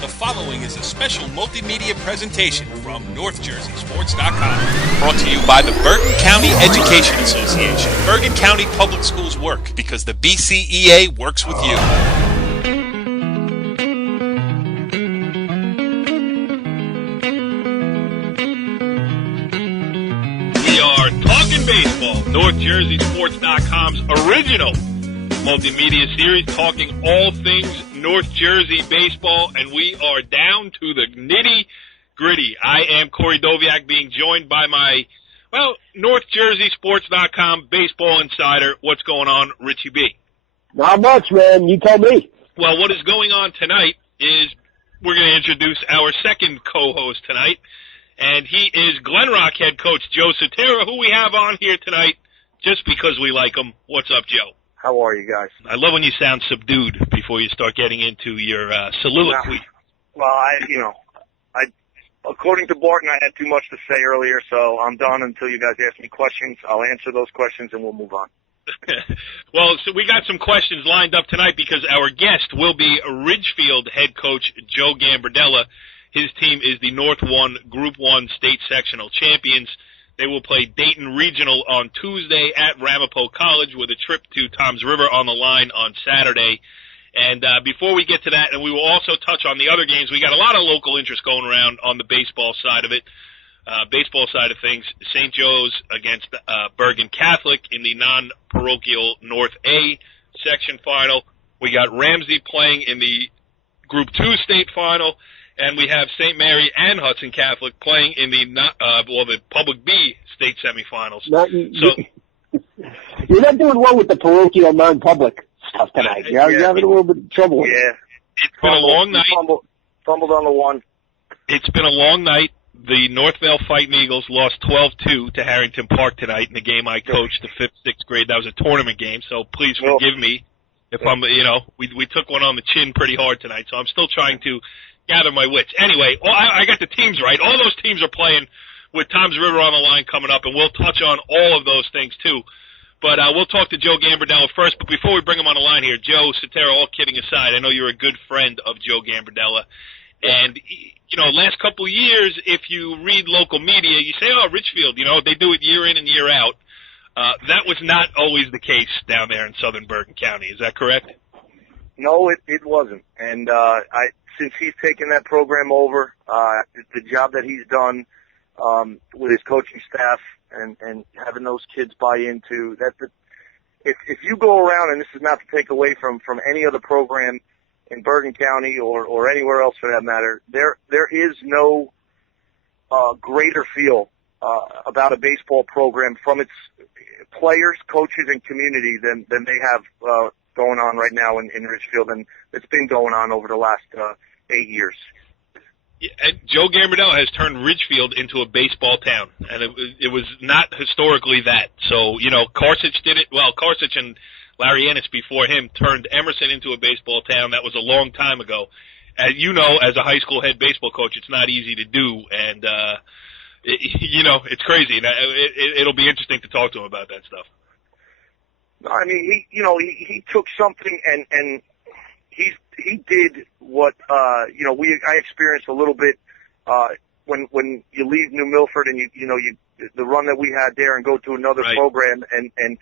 The following is a special multimedia presentation from NorthJerseySports.com. Brought to you by the Bergen County Education Association. Bergen County Public Schools work because the BCEA works with you. We are Talkin Baseball, NorthJerseySports.com's original multimedia series talking all things North Jersey baseball, and we are down to the nitty-gritty. I am Corey Doviak, being joined by my, NorthJerseySports.com baseball insider. What's going on, Richie B? Not much, man. You tell me. Well, what is going on tonight is we're going to introduce our second co-host tonight, and he is Glen Rock head coach Joe Sutera, who we have on here tonight just because we like him. What's up, Joe? How are you guys? I love when you sound subdued before you start getting into your soliloquy. Well, according to Barton, I had too much to say earlier, so I'm done until you guys ask me questions. I'll answer those questions and we'll move on. Well, so we got some questions lined up tonight because our guest will be Ridgefield head coach Joe Gambardella. His team is the North 1 Group 1 State Sectional Champions. They will play Dayton Regional on Tuesday at Ramapo College with a trip to Toms River on the line on Saturday. And before we get to that, and we will also touch on the other games, we got a lot of local interest going around on the baseball side of it. Baseball side of things, St. Joe's against Bergen Catholic in the non-parochial North A section final. We got Ramsey playing in the Group 2 state final. And we have St. Mary and Hudson Catholic playing in the Public B state semifinals. You're not doing well with the parochial non-public stuff tonight. You're having a little bit of trouble with it. Yeah. It's been a long night. Fumbled on the one. It's been a long night. The Northvale Fighting Eagles lost 12-2 to Harrington Park tonight in the game I coached, the 5th, 6th grade. That was a tournament game, so please forgive me if I'm, we took one on the chin pretty hard tonight, so I'm still trying to gather my wits. Anyway, I got the teams right. All those teams are playing with Toms River on the line coming up, and we'll touch on all of those things too. But we'll talk to Joe Gambardella first. But before we bring him on the line here, Joe Sutera, all kidding aside, I know you're a good friend of Joe Gambardella. And, last couple of years, if you read local media, you say, Richfield, they do it year in and year out. That was not always the case down there in southern Bergen County. Is that correct? No, it wasn't. And since he's taken that program over, the job that he's done with his coaching staff and having those kids buy into that, if you go around, and this is not to take away from any other program in Bergen County or anywhere else for that matter, there is no greater feel about a baseball program from its players, coaches, and community than they have going on right now in Ridgefield, and it's been going on over the last 8 years. Yeah, and Joe Gambardella has turned Ridgefield into a baseball town, and it was not historically that. So, Karsich did it. Well, Karsich and Larry Ennis before him turned Emerson into a baseball town. That was a long time ago. As you know, as a high school head baseball coach, it's not easy to do, and it's crazy. And it'll be interesting to talk to him about that stuff. I mean, he took something and he did what I experienced a little bit when you leave New Milford and you the run that we had there and go to another program and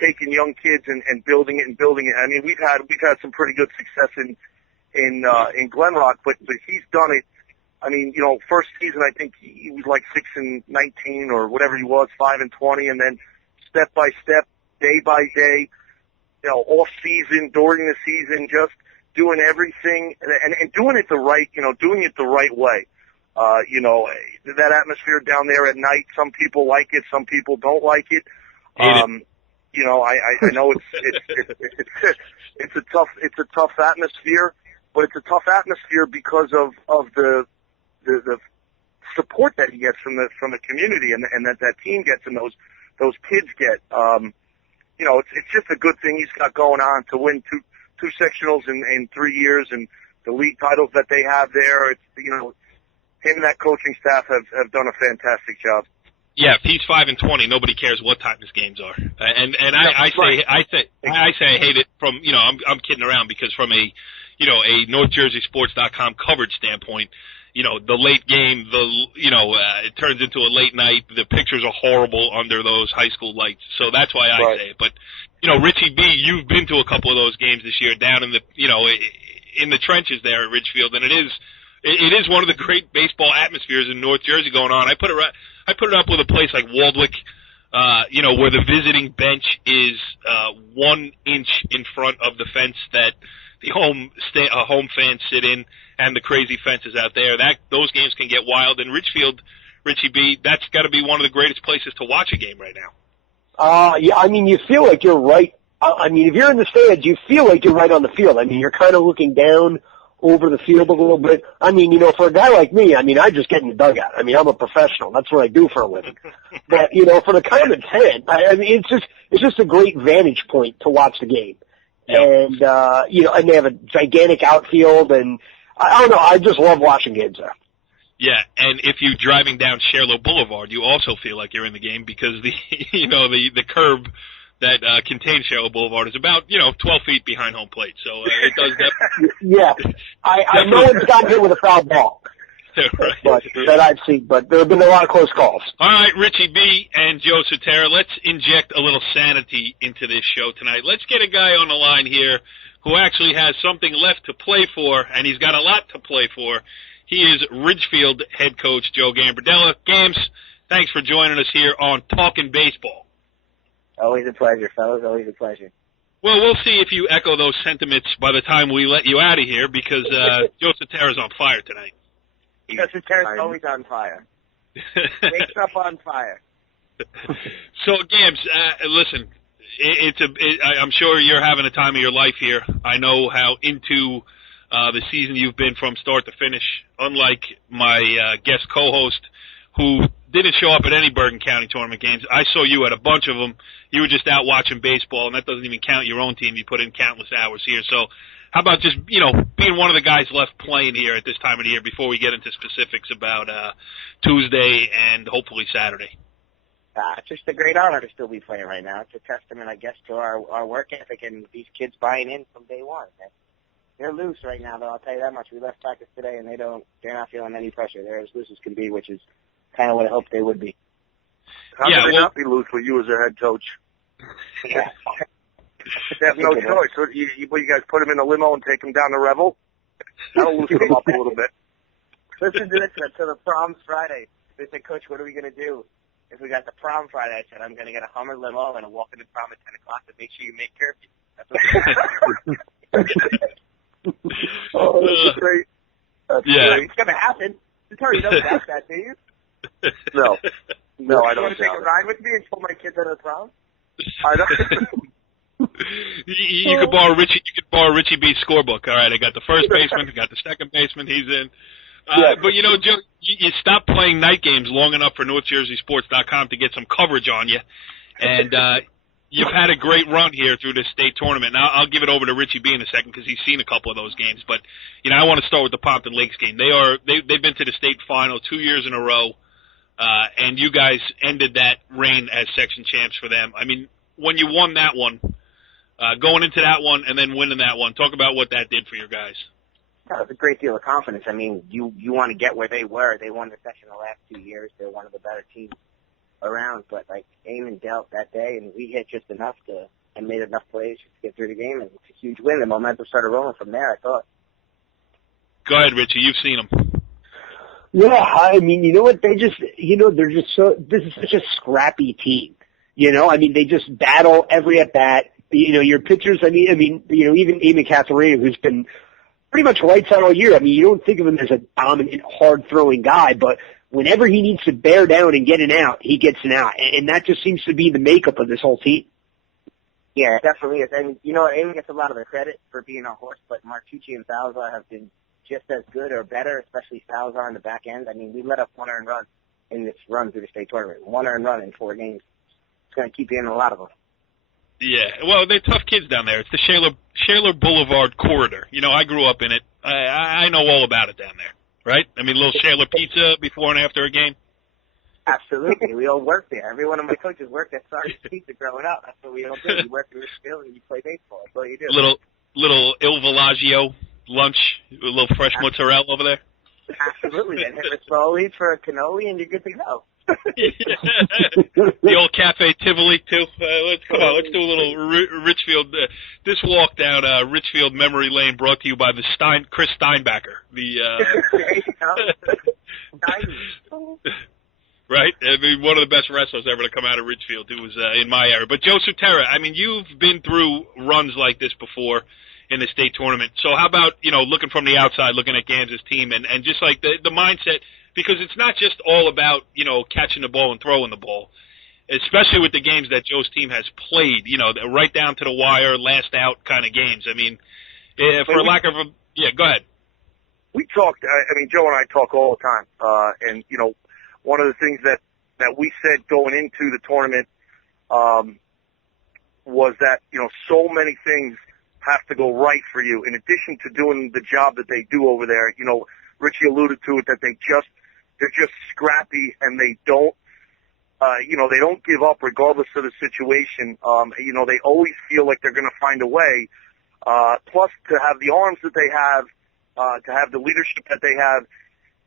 taking young kids and building it. I mean, we've had some pretty good success in Glen Rock, but he's done it. I mean, first season I think he was like 6-19 or whatever he was, 5-20, and then step by step, day by day, off season, during the season, just doing everything and doing it the right way. That atmosphere down there at night, some people like it, some people don't like it. I know it's a tough atmosphere, but it's a tough atmosphere because of the support that he gets from the community and that team gets and those kids get. It's just a good thing he's got going on to win two sectionals in 3 years and the league titles that they have there. It's, him and that coaching staff have done a fantastic job. Yeah, if he's 5-20, nobody cares what time his games are. I say I hate it from, I'm kidding around because from a a NorthJerseySports.com coverage standpoint, the late game, it turns into a late night. The pictures are horrible under those high school lights. So that's why I say it. But, Richie B., you've been to a couple of those games this year down in the, in the trenches there at Ridgefield, and it is one of the great baseball atmospheres in North Jersey going on. I put it up with a place like Waldwick, where the visiting bench is 1 inch in front of the fence that the home fans sit in, and the crazy fences out there. Those games can get wild. And Ridgefield, Richie B., that's got to be one of the greatest places to watch a game right now. Yeah, I mean, you feel like you're right. I mean, if you're in the stands, you feel like you're right on the field. I mean, you're kind of looking down over the field a little bit. I mean, for a guy like me, I mean, I just get in the dugout. I mean, I'm a professional. That's what I do for a living. But, for the common fan, I mean, it's just a great vantage point to watch the game. Yep. And, and they have a gigantic outfield, and I don't know, I just love watching games there. Yeah, and if you're driving down Sherlock Boulevard, you also feel like you're in the game because the curb that contains Sherlock Boulevard is about 12 feet behind home plate. So it does that. Yeah, I know it's gotten hit with a foul ball. Right. But that I've seen, but there have been a lot of close calls. All right, Richie B. and Joe Sutera, let's inject a little sanity into this show tonight. Let's get a guy on the line here who actually has something left to play for, and he's got a lot to play for. He is Ridgefield head coach Joe Gambardella. Gams, thanks for joining us here on Talkin Baseball. Always a pleasure, fellas. Always a pleasure. Well, we'll see if you echo those sentiments by the time we let you out of here because Joe Sutera's on fire tonight. Joe Sutera's always on fire. Wakes up on fire. So, Gams, listen, I'm sure you're having a time of your life here. I know how into the season you've been from start to finish, unlike my guest co-host who didn't show up at any Bergen County tournament games. I saw you at a bunch of them. You were just out watching baseball, and that doesn't even count your own team. You put in countless hours here. So how about just, being one of the guys left playing here at this time of the year before we get into specifics about Tuesday and hopefully Saturday? It's just a great honor to still be playing right now. It's a testament, I guess, to our work ethic and these kids buying in from day one. They're loose right now, though, I'll tell you that much. We left practice today, and they're not feeling any pressure. They're as loose as can be, which is kind of what I hoped they would be. How can they not be loose with you as their head coach? Yeah. They have no choice. So you guys put them in a limo and take them down to Revel? That'll loosen them up a little bit. Listen to this. So the prom's Friday. They said, Coach, what are we going to do? If we got the prom Friday, I said, I'm going to get a Hummer limo and walk into prom at 10 o'clock to make sure you make curfew. That's what oh, that's great. That's great. It's going to happen. Sutera, you don't doubt that, do you? No, I don't. You want to take a ride with me and pull my kids out of the prom? I don't. You could borrow Richie B's scorebook. All right, I got the first baseman, I got the second baseman. He's in. But Joe, you stopped playing night games long enough for NorthJerseySports.com to get some coverage on you, and you've had a great run here through this state tournament. Now I'll give it over to Richie B in a second because he's seen a couple of those games. But I want to start with the Pompton Lakes game. They've been to the state final 2 years in a row, and you guys ended that reign as section champs for them. I mean, when you won that one, going into that one and then winning that one, talk about what that did for your guys. No, it's a great deal of confidence. I mean, you want to get where they were. They won the section the last 2 years. They're one of the better teams around. But, Eamon dealt that day, and we hit just enough and made enough plays to get through the game, and it's a huge win. The momentum started rolling from there, I thought. Go ahead, Richie. You've seen them. Yeah, I mean, you know what? They just, they're just this is such a scrappy team. I mean, they just battle every at-bat. Your pitchers, I mean, even Eamon Catholic, who's been pretty much lights out all year. I mean, you don't think of him as a dominant, hard-throwing guy, but whenever he needs to bear down and get an out, he gets an out. And that just seems to be the makeup of this whole team. Yeah, it definitely is. And Eamon gets a lot of the credit for being a horse, but Martucci and Salazar have been just as good or better, especially Salazar on the back end. I mean, we let up 1 earned run in this run through the state tournament. 1 earned run in 4 games. It's going to keep you in a lot of them. Yeah, well, they're tough kids down there. It's the Shaler Boulevard corridor. I grew up in it. I know all about it down there, right? I mean, a little Shaler pizza before and after a game. Absolutely. We all worked there. Every one of my coaches worked at Sarge's Pizza growing up. That's what we all did. You work in this field and you play baseball. That's all you do. Little Il Villaggio lunch, a little fresh mozzarella over there? Absolutely. And hit the slowly for a cannoli, and you're good to go. The old Cafe Tivoli too. Let's do a little Richfield. This walk down Richfield Memory Lane, brought to you by the Chris Steinbacher. There you go. Right, I mean, one of the best wrestlers ever to come out of Ridgefield, who was in my era. But Joe Sutera, I mean, you've been through runs like this before in the state tournament. So how about, looking from the outside, looking at Gams' team, and just like the mindset, because it's not just all about, catching the ball and throwing the ball, especially with the games that Joe's team has played, right down to the wire, last out kind of games. I mean, for lack of yeah, go ahead. We talked, Joe and I talk all the time, and, one of the things that we said going into the tournament was that, so many things have to go right for you. In addition to doing the job that they do over there, Richie alluded to it, that they're just scrappy, and they don't, they don't give up regardless of the situation. They always feel like they're going to find a way. Plus, to have the arms that they have, to have the leadership that they have,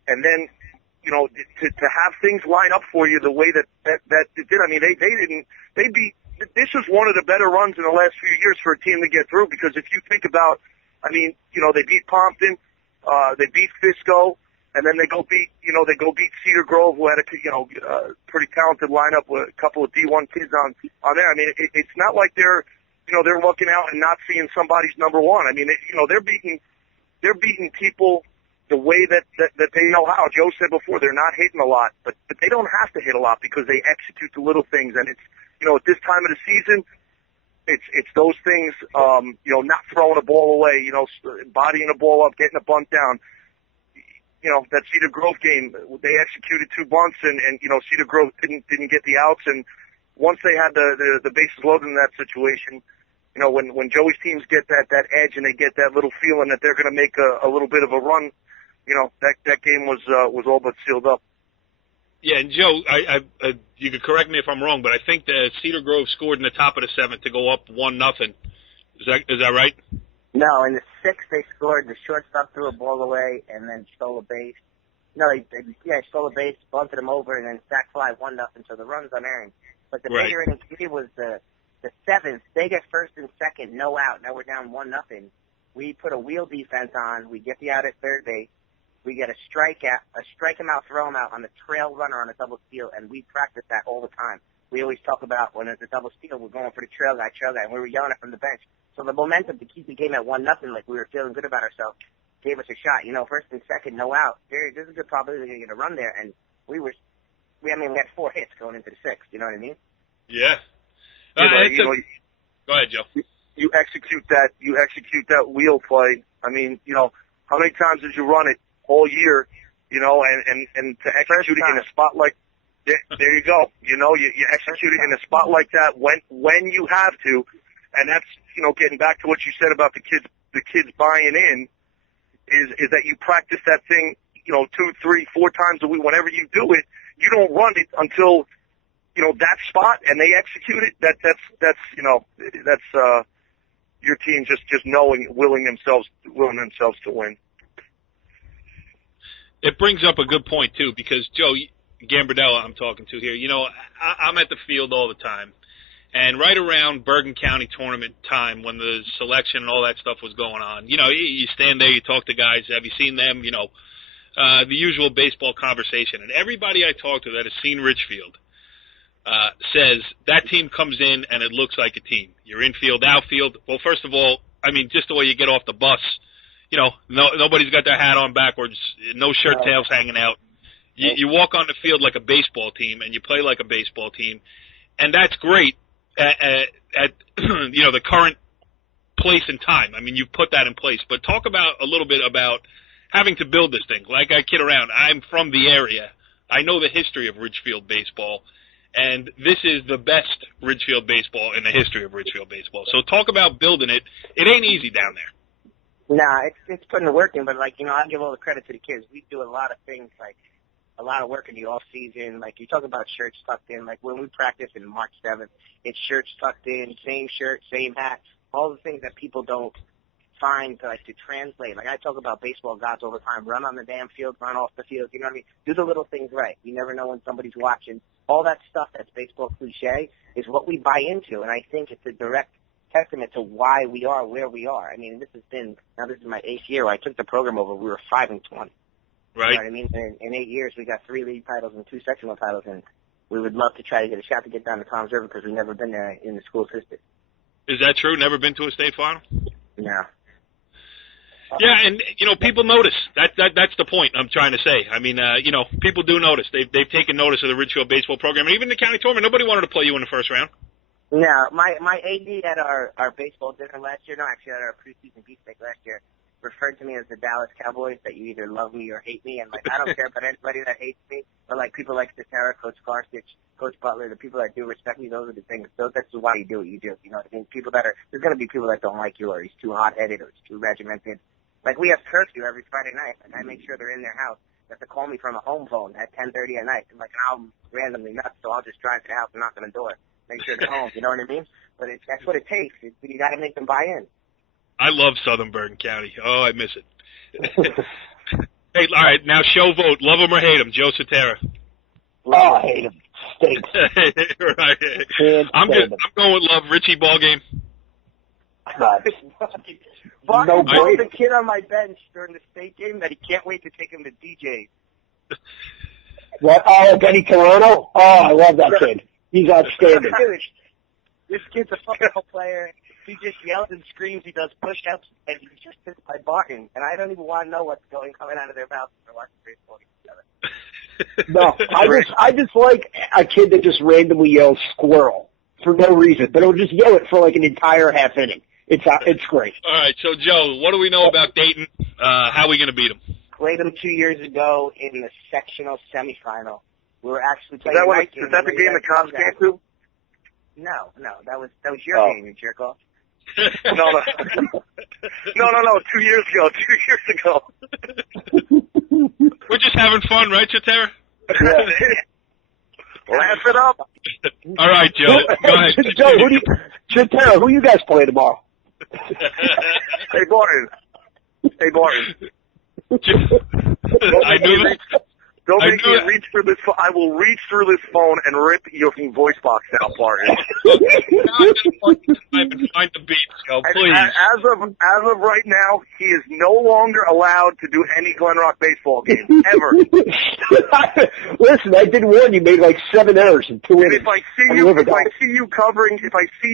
and then, to have things line up for you the way that it did. I mean, this is one of the better runs in the last few years for a team to get through, because if you think about, they beat Pompton, they beat Fisco, and then they go beat Cedar Grove, who had a pretty talented lineup with a couple of D1 kids on there. I mean, it's not like they're looking out and not seeing somebody's number one. I mean, they're beating people the way that they know how. Joe said before, they're not hitting a lot, but they don't have to hit a lot because they execute the little things. And it's, at this time of the season, it's those things, not throwing a ball away, bodying a ball up, getting a bunt down. That Cedar Grove game, they executed 2 bunts, and Cedar Grove didn't get the outs. And once they had the bases loaded in that situation, when Joey's teams get that edge and they get that little feeling that they're going to make a little bit of a run, that game was all but sealed up. Yeah, and Joe, I you could correct me if I'm wrong, but I think that Cedar Grove scored in the top of the 7th to go up 1-0. Is that right? No, in the 6th they scored. The shortstop threw a ball away and then stole a base. No, he stole a base, bunted him over, and then sack fly 1-0. So the run's unearned. But the bigger inning to me was the 7th. They get first and second, no out. Now we're down 1-0. We put a wheel defense on. We get the out at third base. We get a strike him out, throw him out on the trail runner on a double steal, and we practice that all the time. We always talk about when it's a double steal, we're going for the trail guy, and we were yelling it from the bench. So the momentum to keep the game at 1-0, like we were feeling good about ourselves, gave us a shot. First and second, no out. There's a good probability they're going to get a run there, and we had 4 hits going into the 6th. You know what I mean? Yeah. Go ahead, Joe. You execute that wheel play. I mean, how many times did you run it all year? And to execute it in a spot like there you go. You execute it in a spot like that when you have to, and that's getting back to what you said about the kids buying in, is that you practice that thing 2, 3, 4 times a week. Whenever you do it, you don't run it until that spot, and they execute it. That's your team just willing themselves to win. It brings up a good point too, because Joe Gambardella, I'm talking to here. I'm at the field all the time, and right around Bergen County tournament time, when the selection and all that stuff was going on, you stand there, you talk to guys. Have you seen them? The usual baseball conversation, and everybody I talk to that has seen Ridgefield says that team comes in and it looks like a team. You're infield, outfield. Well, first of all, just the way you get off the bus, nobody's got their hat on backwards, no shirt tails hanging out. You walk on the field like a baseball team, and you play like a baseball team, and that's great at the current place and time. You've put that in place. But talk about a little bit about having to build this thing. Like I kid around, I'm from the area. I know the history of Ridgefield baseball. And this is the best Ridgefield baseball in the history of Ridgefield baseball. So talk about building it. It ain't easy down there. Nah, it's putting the work in, but I give all the credit to the kids. We do a lot of things, a lot of work in the off season. You talk about shirts tucked in. When we practice in March 7th, it's shirts tucked in, same shirt, same hat, all the things that people don't find to translate. Like I talk about baseball gods all the time. Run on the damn field, run off the field. You know what I mean? Do the little things right. You never know when somebody's watching. All that stuff that's baseball cliche is what we buy into, and I think it's a direct testament to why we are where we are. I mean, this is my 8th year where I took the program over. We were 5-20. Right. You know what I mean? In 8 years, we got 3 league titles and 2 sectional titles, and we would love to try to get a shot to get down to Tom's River because we've never been there in the school system. Is that true? Never been to a state final? No. Yeah, and people notice. That's the point I'm trying to say. I mean, people do notice. They've taken notice of the Ridgefield baseball program, and even the county tournament. Nobody wanted to play you in the first round. No, my AD at our baseball dinner last year, at our preseason beefsteak last year, referred to me as the Dallas Cowboys, that you either love me or hate me, and I don't care about anybody that hates me, but people like Sutera, Coach Garstich, Coach Butler, the people that do respect me, those are the things. So that's why you do what you do. You know what I mean? There's going to be people that don't like you, or he's too hot-headed, or he's too regimented. We have curfew every Friday night, and I make sure they're in their house. They have to call me from a home phone at 10:30 at night. I'm randomly nuts, so I'll just drive to the house and knock on the door. Make sure they're home, you know what I mean? But that's what it takes. You got to make them buy in. I love Southern Bergen County. Oh, I miss it. Hey, all right, now show vote. Love him or hate him, Joe Sutera. Oh, I hate him. Stinks. Right. I'm going with love. Richie Ballgame. No break. The kid on my bench during the state game that he can't wait to take him to DJ. What? Oh, Benny Carano? Oh, I love that kid. He's outstanding. This kid's a football player. He just yells and screams. He does push-ups, and he just sits by barking. And I don't even want to know what's coming out of their mouths when they're watching baseball together. No, I just like a kid that just randomly yells "squirrel" for no reason, but he'll just yell it for an entire half inning. It's great. All right, so Joe, what do we know about Dayton? How are we going to beat them? Played them 2 years ago in the sectional semifinal. We were actually playing. Is that the game that Cobbs came to? No, that was your game, you jerk off. No. 2 years ago. We're just having fun, right, Sutera? Laugh it up. All right, Joe. Go ahead. Joe, who you guys play tomorrow? Hey, Barton. I knew that. Don't make me reach through this phone. I will reach through this phone and rip your voice box out, Barton. Find the beat, Joe, please. As of right now, he is no longer allowed to do any Glen Rock baseball games ever. Listen, I did one. You made 7 errors in 2 innings. And if I see you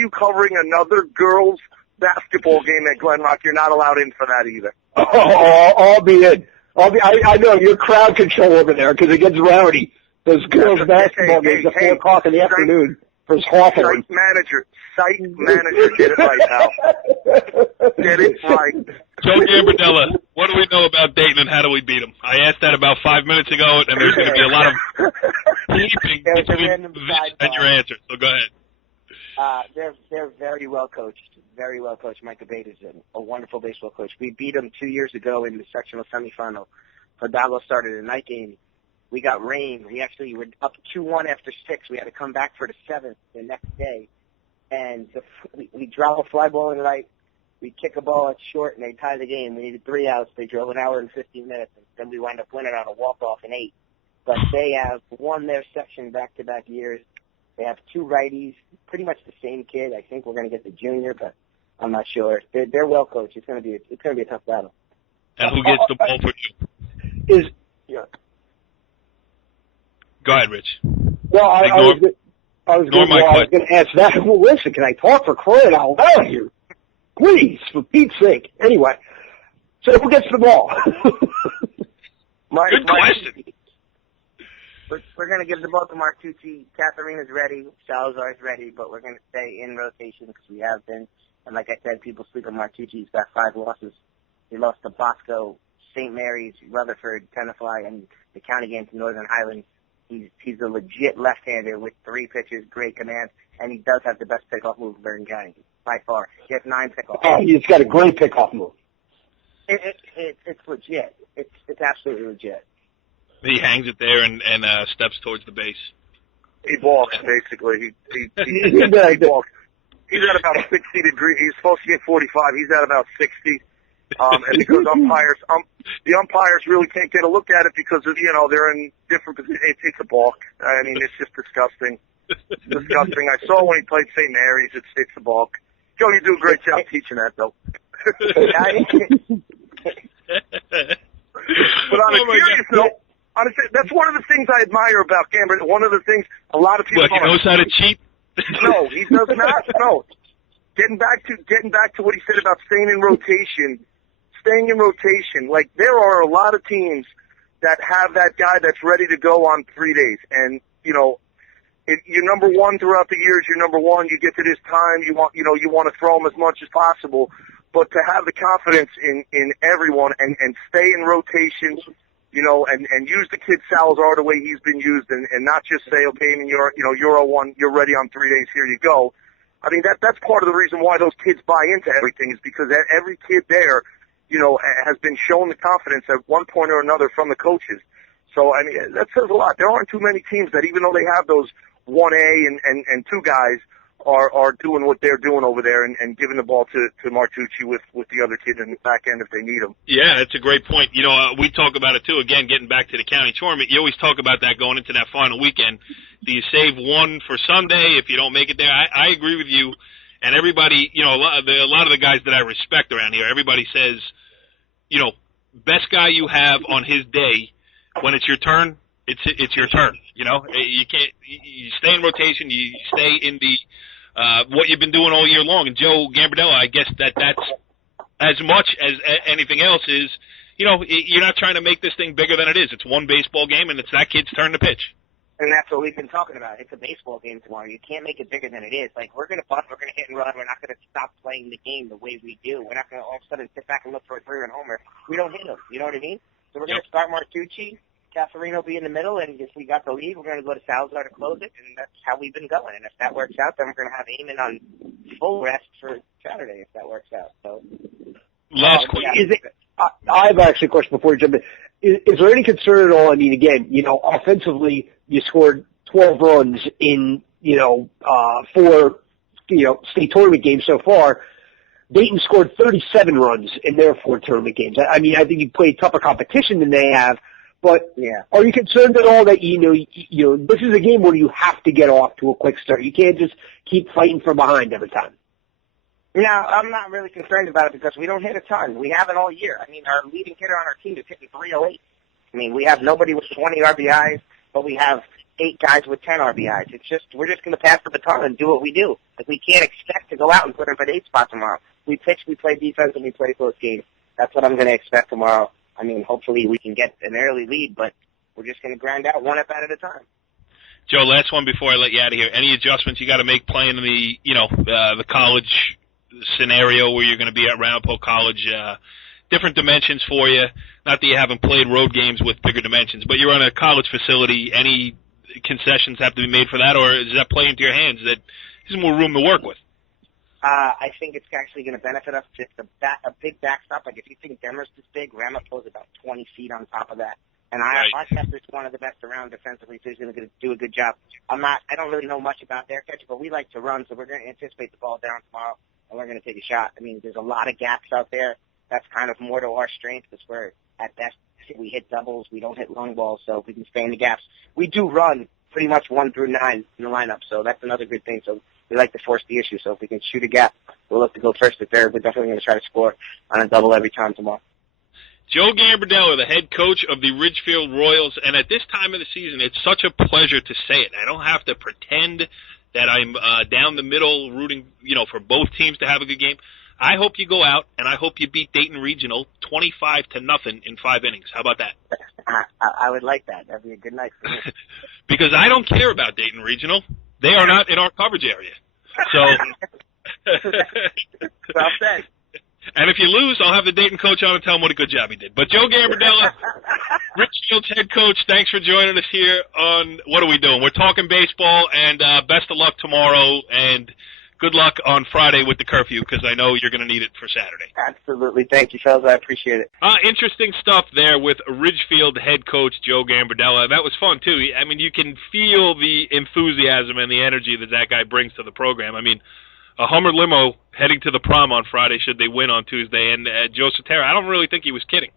covering another girls' basketball game at Glen Rock, you're not allowed in for that either. I'll be in. I know you're crowd control over there because it gets rowdy. Those girls' basketball games at 4 o'clock in the afternoon for Hawthorne. Site manager, get it right now. Get it right. Joe Gambardella, what do we know about Dayton and how do we beat them? I asked that about 5 minutes ago, and there's going to be a lot of bleeping between this and your answer. So go ahead. They're very well coached. Very well coached. Mike Abate is a wonderful baseball coach. We beat them 2 years ago in the sectional semifinal. Hidalgo started a night game. We got rain. We actually were up 2-1 after 6. We had to come back for the 7th the next day. And we drop a fly ball in right. We kick a ball at short, and they tie the game. We needed 3 outs. They drove an hour and 15 minutes, and then we wind up winning on a walk-off in 8. But they have won their section back-to-back years. They have 2 righties, pretty much the same kid. I think we're going to get the junior, but I'm not sure. They're well coached. It's going to be a tough battle. And who gets the ball for you? Go ahead, Rich. Well, I was going to ask that. Well, listen, can I talk for crying out loud here? Please, for Pete's sake. Anyway, so who gets the ball? Good question. We're going to give the ball to Martucci. Katharina's ready. Salazar's ready, but we're going to stay in rotation because we have been. And like I said, people sleep on Martucci. He's got 5 losses. He lost to Bosco, St. Mary's, Rutherford, Tenafly, and the county game to Northern Highlands. He's a legit left-hander with 3 pitches, great command, and he does have the best pickoff move in Bergen County by far. He has 9 pickoffs. Oh, he's got a great pickoff move. It's legit. It's absolutely legit. He hangs it there and steps towards the base. He balks, basically. He balks. He's at about 60 degrees. He's supposed to get 45. He's at about 60. And because the umpires really can't get a look at it because of, they're in different positions. It's a balk. I mean, it's just disgusting. It's disgusting. I saw when he played St. Mary's. It's a balk. Joe, you do a great job teaching that, though. But on a serious note, that's one of the things I admire about Gambardella. One of the things a lot of people. What, he knows how to cheat? No, he does not. No. Getting back to what he said about staying in rotation. Like, there are a lot of teams that have that guy that's ready to go on 3 days, and you're number one throughout the years. You're number one. You get to this time, you want to throw him as much as possible, but to have the confidence in everyone and stay in rotation, and use the kid Salazar the way he's been used, and not just say, okay, and you're 0-1, you're ready on 3 days. Here you go. I mean, that's part of the reason why those kids buy into everything, is because every kid there, has been shown the confidence at one point or another from the coaches. So, I mean, that says a lot. There aren't too many teams that, even though they have those 1A and 2 guys, are doing what they're doing over there and giving the ball to Martucci with the other kid in the back end if they need him. Yeah, that's a great point. We talk about it too. Again, getting back to the county tournament, you always talk about that going into that final weekend. Do you save one for Sunday if you don't make it there? I agree with you. And everybody, a lot of the guys that I respect around here, everybody says, best guy you have on his day, when it's your turn, it's your turn. You stay in rotation, you stay in the what you've been doing all year long. And Joe Gambardella, I guess that's as much as anything else is, you're not trying to make this thing bigger than it is. It's one baseball game, and it's that kid's turn to pitch. And that's what we've been talking about. It's a baseball game tomorrow. You can't make it bigger than it is. Like, we're going to bunt, we're going to hit and run. We're not going to stop playing the game the way we do. We're not going to all of a sudden sit back and look for a 3-run homer. We don't hit them. You know what I mean? So we're going to start Martucci, Cafarino be in the middle, and if we got the lead, we're going to go to Salazar to close it, and that's how we've been going. And if that works out, then we're going to have Eamon on full rest for Saturday if that works out. So, last question. I have actually a question before you jump in. Is there any concern at all? I mean, again, offensively, you scored 12 runs in, 4, state tournament games so far. Dayton scored 37 runs in their 4 tournament games. I mean, I think you played tougher competition than they have. But are you concerned at all that, this is a game where you have to get off to a quick start? You can't just keep fighting from behind every time. No, I'm not really concerned about it because we don't hit a ton. We haven't all year. I mean, our leading hitter on our team is hitting 308. I mean, we have nobody with 20 RBIs, but we have 8 guys with 10 RBIs. We're just going to pass the baton and do what we do. Like, we can't expect to go out and put up an 8 spot tomorrow. We pitch, we play defense, and we play close games. That's what I'm going to expect tomorrow. I mean, hopefully we can get an early lead, but we're just going to grind out one at a time. Joe, last one before I let you out of here. Any adjustments you got to make playing in the college scenario where you're going to be at Ramapo College? Different dimensions for you. Not that you haven't played road games with bigger dimensions, but you're on a college facility. Any concessions have to be made for that, or does that play into your hands that there's more room to work with? I think it's actually going to benefit us. Just a big backstop. Like, if you think Demers is big, Ramapo's about 20 feet on top of that. And our catcher's one of the best around defensively, so he's going to do a good job. I don't really know much about their catcher, but we like to run, so we're going to anticipate the ball down tomorrow, and we're going to take a shot. I mean, there's a lot of gaps out there. That's kind of more to our strength, because we're, at best, we hit doubles, we don't hit long balls, so we can stay in the gaps. We do run pretty much 1 through 9 in the lineup, so that's another good thing. So we like to force the issue, so if we can shoot a gap, we'll look to go first or third. We're definitely going to try to score on a double every time tomorrow. Joe Gambardella, the head coach of the Ridgefield Royals, and at this time of the season, it's such a pleasure to say it. I don't have to pretend that I'm down the middle rooting, for both teams to have a good game. I hope you go out, and I hope you beat Dayton Regional 25-0 in 5 innings. How about that? I would like that. That'd be a good night for me. Because I don't care about Dayton Regional. They are not in our coverage area. So, well said. And if you lose, I'll have the Dayton coach on and tell him what a good job he did. But Joe Gambardella, Richfield's head coach, thanks for joining us here on, what are we doing? We're talking baseball, and best of luck tomorrow, and good luck on Friday with the curfew, because I know you're going to need it for Saturday. Absolutely. Thank you, fellas. I appreciate it. Interesting stuff there with Ridgefield head coach Joe Gambardella. That was fun, too. I mean, you can feel the enthusiasm and the energy that guy brings to the program. I mean, a Hummer limo heading to the prom on Friday should they win on Tuesday. And Joe Sutera, I don't really think he was kidding.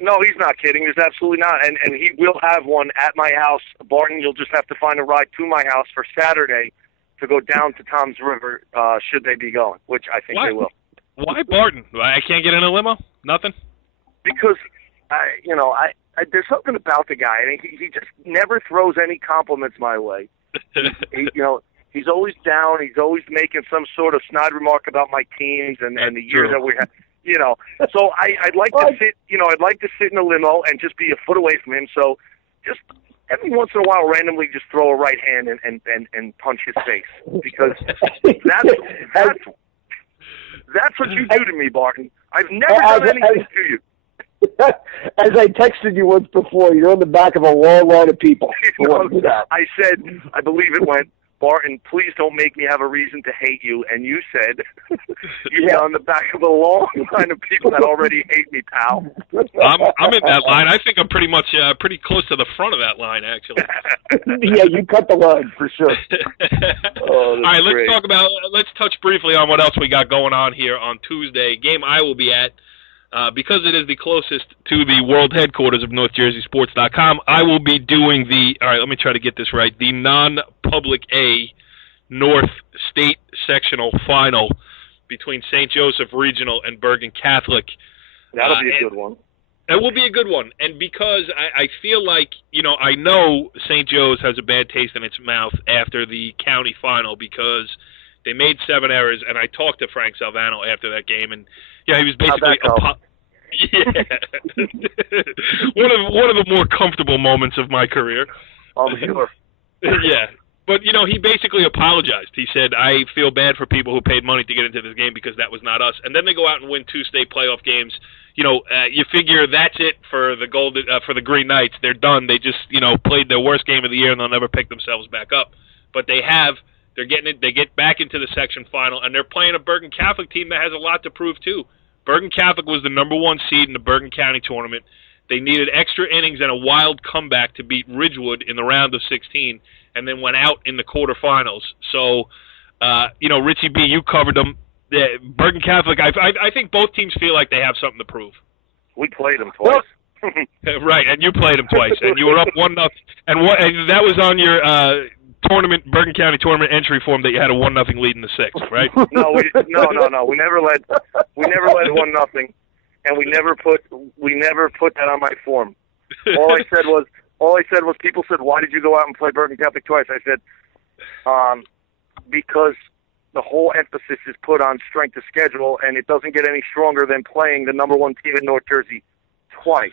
No, he's not kidding. There's absolutely not. And he will have one at my house. Barton, you'll just have to find a ride to my house for Saturday to go down to Tom's River should they be going, which I think they will. Why Barton? I can't get in a limo? Nothing? Because, there's something about the guy. I mean, he just never throws any compliments my way. He's always down. He's always making some sort of snide remark about my teams and the year that we had. So I'd like to sit. I'd like to sit in a limo and just be a foot away from him. So just every once in a while, randomly, just throw a right hand and punch his face, because that's what you do to me, Barton. I've never done anything to you. As I texted you once before, you're on the back of a long line of people. I said, I believe it went, Barton, please don't make me have a reason to hate you. And you said, you're on the back of a long line of people that already hate me, pal. I'm in that line. I think I'm pretty close to the front of that line, actually. Yeah, you cut the line for sure. All right, let's touch briefly on what else we got going on here on Tuesday. Game I will be at. Because it is the closest to the world headquarters of NorthJerseySports.com, I will be doing let me try to get this right, the non-public A North State Sectional Final between St. Joseph Regional and Bergen Catholic. That'll be a good one. It will be a good one, and because I feel like, I know St. Joe's has a bad taste in its mouth after the county final because they made 7 errors, and I talked to Frank Salvano after that game, and yeah, he was basically one of the more comfortable moments of my career. I'm sure. Yeah. But, he basically apologized. He said, I feel bad for people who paid money to get into this game because that was not us. And then they go out and win 2 state playoff games. You figure that's it for the Green Knights. They're done. They just, played their worst game of the year, and they'll never pick themselves back up. But they have. They're getting it. They get back into the section final, and they're playing a Bergen Catholic team that has a lot to prove, too. Bergen Catholic was the number 1 seed in the Bergen County tournament. They needed extra innings and a wild comeback to beat Ridgewood in the round of 16, and then went out in the quarterfinals. So, Richie B., you covered them. Bergen Catholic, I think both teams feel like they have something to prove. We played them twice. Right, and you played them twice, and you were up 1-0. And that was on your Bergen County tournament entry form that you had a 1-0 lead in the 6th, right? No. We never led 1-0, and we never put that on my form. All I said was people said, "Why did you go out and play Bergen Catholic twice?" I said, because the whole emphasis is put on strength of schedule, and it doesn't get any stronger than playing the number 1 team in North Jersey twice.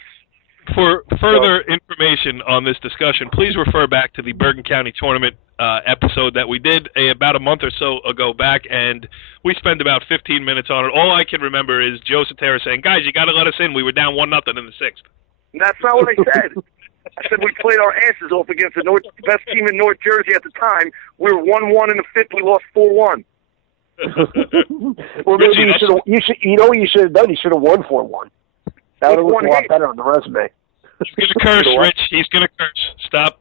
For further information on this discussion, please refer back to the Bergen County Tournament episode that we did about a month or so ago back, and we spent about 15 minutes on it. All I can remember is Joe Sutera saying, "Guys, you got to let us in. We were down 1-0 in the 6th." That's not what I said. I said we played our asses off against the best team in North Jersey at the time. We were 1-1 in the 5th. We lost 4-1. Well, maybe you know what you should have done? You should have won 4-1. That would have looked a lot better on the resume. He's going to curse, Rich. He's going to curse. Stop.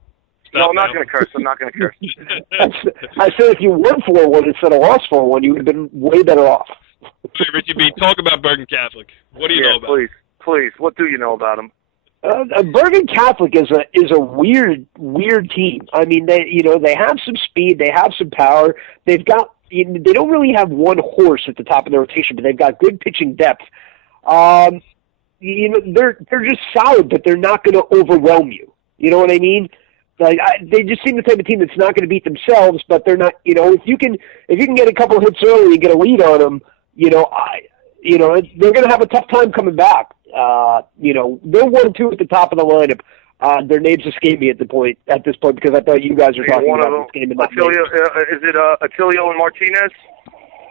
No, I'm not going to curse. I'm not going to curse. I said if you won 4-1 instead of lost 4-1, you would have been way better off. Richie B., talk about Bergen Catholic. What do you know about them? Please. What do you know about them? Bergen Catholic is a weird team. I mean, they have some speed, they have some power. They don't really have one horse at the top of their rotation, but they've got good pitching depth. They're just solid, but they're not going to overwhelm you. You know what I mean? They just seem the type of team that's not going to beat themselves, but they're not. If you can get a couple of hits early and get a lead on them, they're going to have a tough time coming back. They're 1-2 at the top of the lineup. Their names escape me at this point because I thought you guys were talking about this game. Is it Attilio and Martinez?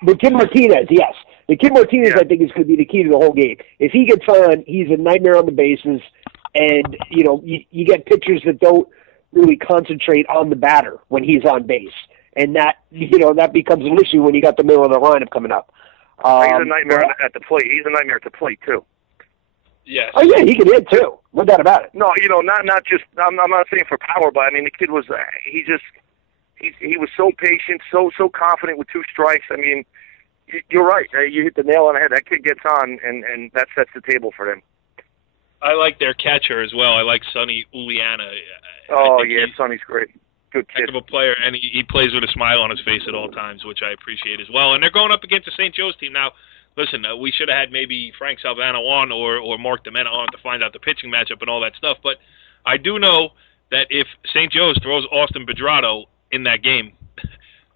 The Kid Martinez, yes. The Kid Martinez, I think, is going to be the key to the whole game. If he gets on, he's a nightmare on the bases, and you get pitchers that don't really concentrate on the batter when he's on base, and that becomes an issue when you got the middle of the lineup coming up. He's a nightmare at the plate. He's a nightmare at the plate too. Yes. Oh yeah, he can hit too. No doubt about it. No, not just. I'm not saying for power, but I mean the kid was. he was so patient, so confident with 2 strikes. I mean, you're right. You hit the nail on the head. That kid gets on, and that sets the table for them. I like their catcher as well. I like Sonny Uliana. Oh, yeah, Sonny's great. Good kid. Heck of a player, and he plays with a smile on his face at all times, which I appreciate as well. And they're going up against the St. Joe's team. Now, listen, we should have had maybe Frank Salvano on or Mark Demena on to find out the pitching matchup and all that stuff, but I do know that if St. Joe's throws Austin Bedrado in that game,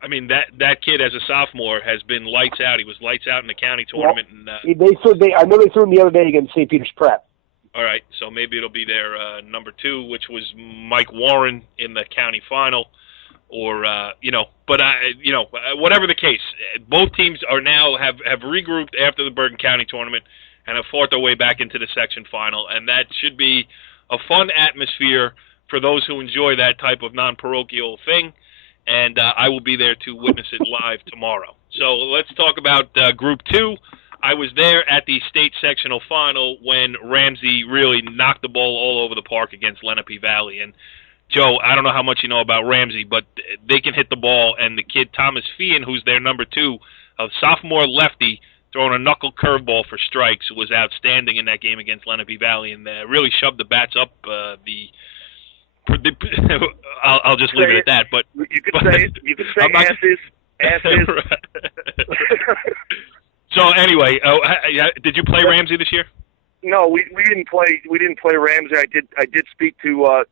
I mean, that kid as a sophomore has been lights out. He was lights out in the county tournament. Well, I know they threw him the other day against St. Peter's Prep. All right, so maybe it'll be their number 2, which was Mike Warren in the county final, or whatever the case, both teams are now have regrouped after the Bergen County tournament and have fought their way back into the section final, and that should be a fun atmosphere for those who enjoy that type of non-parochial thing, and I will be there to witness it live tomorrow. So let's talk about Group 2. I was there at the state sectional final when Ramsey really knocked the ball all over the park against Lenape Valley. And, Joe, I don't know how much you know about Ramsey, but they can hit the ball. And the kid, Thomas Feehan, who's their number 2, a sophomore lefty, throwing a knuckle curveball for strikes, was outstanding in that game against Lenape Valley and really shoved the bats up I'll just leave it at that. But you could say it. You could say asses. So anyway, did you play Ramsey this year? No, we didn't play. We didn't play Ramsey. I did speak to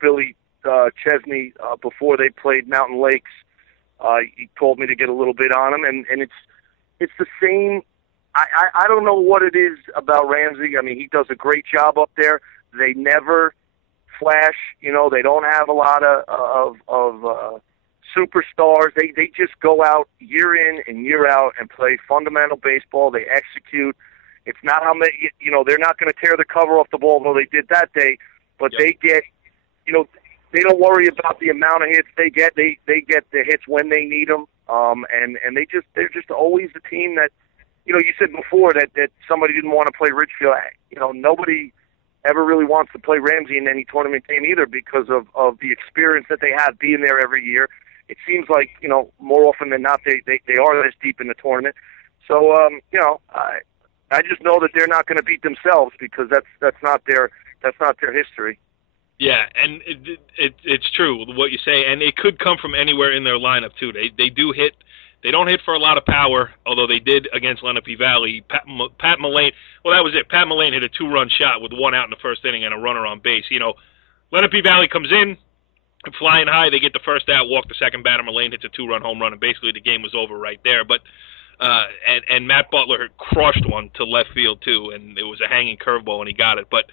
Billy Chesney before they played Mountain Lakes. He told me to get a little bit on him, and it's the same. I don't know what it is about Ramsey. I mean, he does a great job up there. They never flash. They don't have a lot of superstars. They just go out year in and year out and play fundamental baseball. They execute. It's not how many, they're not going to tear the cover off the ball, though they did that day, but They get, they don't worry about the amount of hits they get. They get the hits when they need them. And they're just always the team that, you said before that somebody didn't want to play Ridgefield. Nobody ever really wants to play Ramsey in any tournament game either because of the experience that they have being there every year. It seems like, more often than not, they are this deep in the tournament. So, I just know that they're not going to beat themselves because that's not their history. Yeah, and it's true what you say, and it could come from anywhere in their lineup too. They do hit. They don't hit for a lot of power, although they did against Lenape Valley. Pat Mullane, well, that was it. Pat Mullane hit a 2-run shot with 1 out in the first inning and a runner on base. Lenape Valley comes in, flying high. They get the first out, walk the second batter. Mullane hits a 2-run home run, and basically the game was over right there. But and Matt Butler crushed one to left field too, and it was a hanging curveball, and he got it. But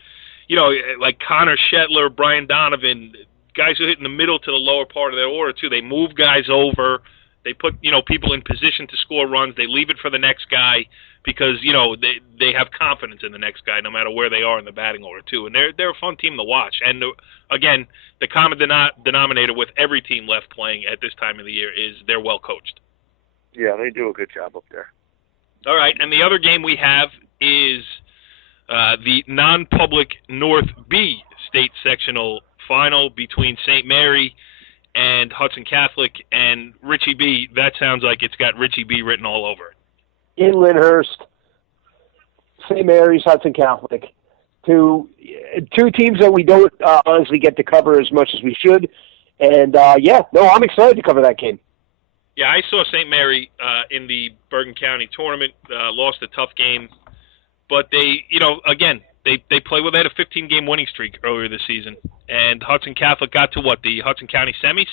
like Connor Shetler, Brian Donovan, guys who hit in the middle to the lower part of their order too. They move guys over. They put people in position to score runs. They leave it for the next guy because they have confidence in the next guy no matter where they are in the batting order too. And they're a fun team to watch. And again, the common denominator with every team left playing at this time of the year is they're well coached. Yeah, they do a good job up there. All right, and the other game we have is the non-public North B state sectional final between St. Mary and Hudson Catholic, and Richie B. That sounds like it's got Richie B. written all over it. In Lyndhurst, St. Mary's, Hudson Catholic, two teams that we don't honestly get to cover as much as we should. And I'm excited to cover that game. Yeah, I saw St. Mary in the Bergen County tournament, lost a tough game, but they play well. They had a 15-game winning streak earlier this season, and Hudson Catholic got to the Hudson County semis?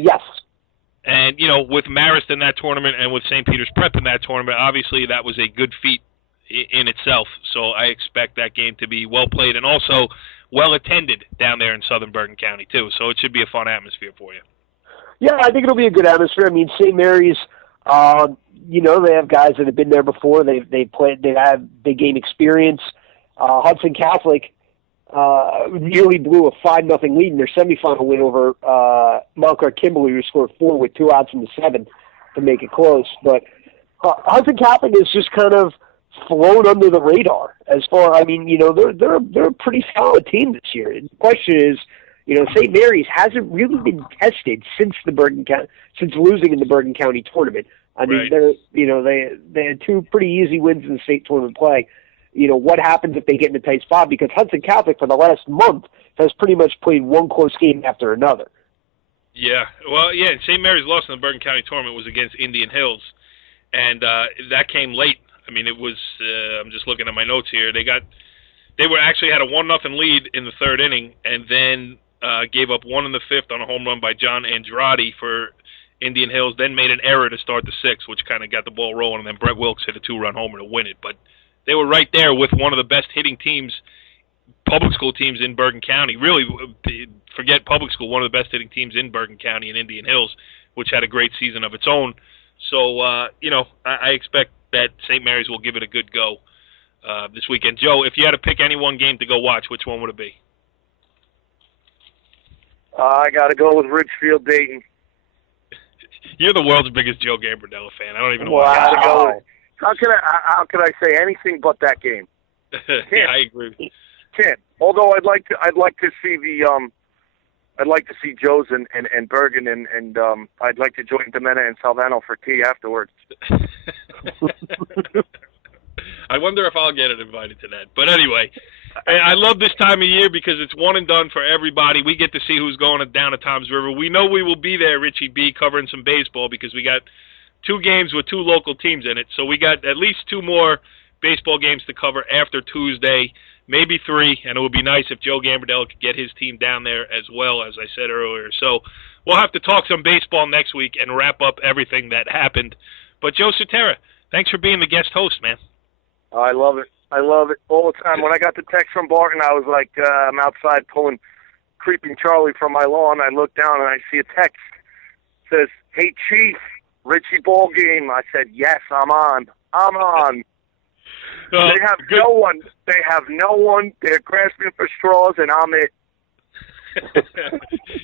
Yes. And, with Marist in that tournament and with St. Peter's Prep in that tournament, obviously that was a good feat in itself. So I expect that game to be well played and also well attended down there in southern Bergen County, too. So it should be a fun atmosphere for you. Yeah, I think it'll be a good atmosphere. I mean, St. Mary's, they have guys that have been there before. They have big game experience. Hudson Catholic nearly blew a 5-0 lead in their semifinal win over Mount Kimberly, who scored 4 with 2 outs in the 7th to make it close. But Hudson Catholic is just kind of flown under the radar. They're a pretty solid team this year. The question is, St. Mary's hasn't really been tested since since losing in the Bergen County tournament. I mean, they had 2 pretty easy wins in the state tournament play. What happens if they get in a tight spot? Because Hudson Catholic for the last month has pretty much played one close game after another. Yeah, well, yeah, St. Mary's loss in the Bergen County tournament was against Indian Hills, and that came late. I mean, it was. I'm just looking at my notes here. They were actually had a 1-0 lead in the 3rd inning, and then gave up 1 in the 5th on a home run by John Andrade for Indian Hills. Then made an error to start the 6th, which kind of got the ball rolling, and then Brett Wilkes hit a 2-run homer to win it. But they were right there with one of the best hitting teams, public school teams in Bergen County. Really, forget public school, one of the best hitting teams in Bergen County and Indian Hills, which had a great season of its own. So, I expect that St. Mary's will give it a good go this weekend. Joe, if you had to pick any one game to go watch, which one would it be? I got to go with Ridgefield Dayton. You're the world's biggest Joe Gambardella fan. I don't even know why. I gotta go. How can I say anything but that game? Yeah, I agree. Can't. Although I'd like to see Joe's and Bergen and I'd like to join Domena and Salvano for tea afterwards. I wonder if I'll get invited to that. But anyway, I love this time of year because it's one and done for everybody. We get to see who's going down to Toms River. We know we will be there, Richie B, covering some baseball because we got 2 games with 2 local teams in it. So we got at least 2 more baseball games to cover after Tuesday, maybe 3, and it would be nice if Joe Gambardella could get his team down there as well, as I said earlier. So we'll have to talk some baseball next week and wrap up everything that happened. But Joe Sutera, thanks for being the guest host, man. I love it. I love it all the time. When I got the text from Barton, I was like, I'm outside creeping Charlie from my lawn. I look down and I see a text. It says, "Hey, Chief, Richie Ballgame." I said, "Yes, I'm on. I'm on." They have no one. They have no one. They're grasping for straws, and I'm it.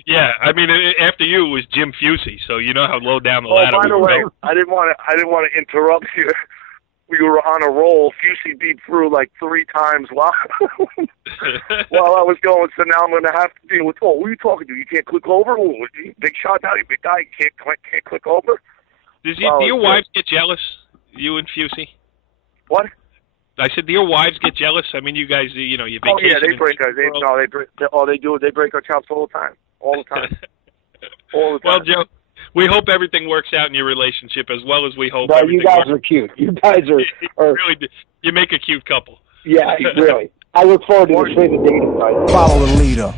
Yeah, I mean, after you was Jim Fusey, so you know how low down the ladder. Oh, by the way, go. I didn't want to interrupt you. We were on a roll. Fusey beat through like 3 times while I was going. So now I'm going to have to deal with. Oh, what are you talking to? You can't click over. Oh, big shot now. You big guy. You can't click over. Do your wives get jealous? You and Fusey? What? I said, do your wives get jealous? I mean, you guys, you vacation. Oh yeah, they break our. They do. They break our chops all the time. All the time. All the time. Well, Joe, we hope everything works out in your relationship as well as we hope. No, you guys are cute. You guys are really. You make a cute couple. Yeah, really. I look forward to the dating. Follow the leader.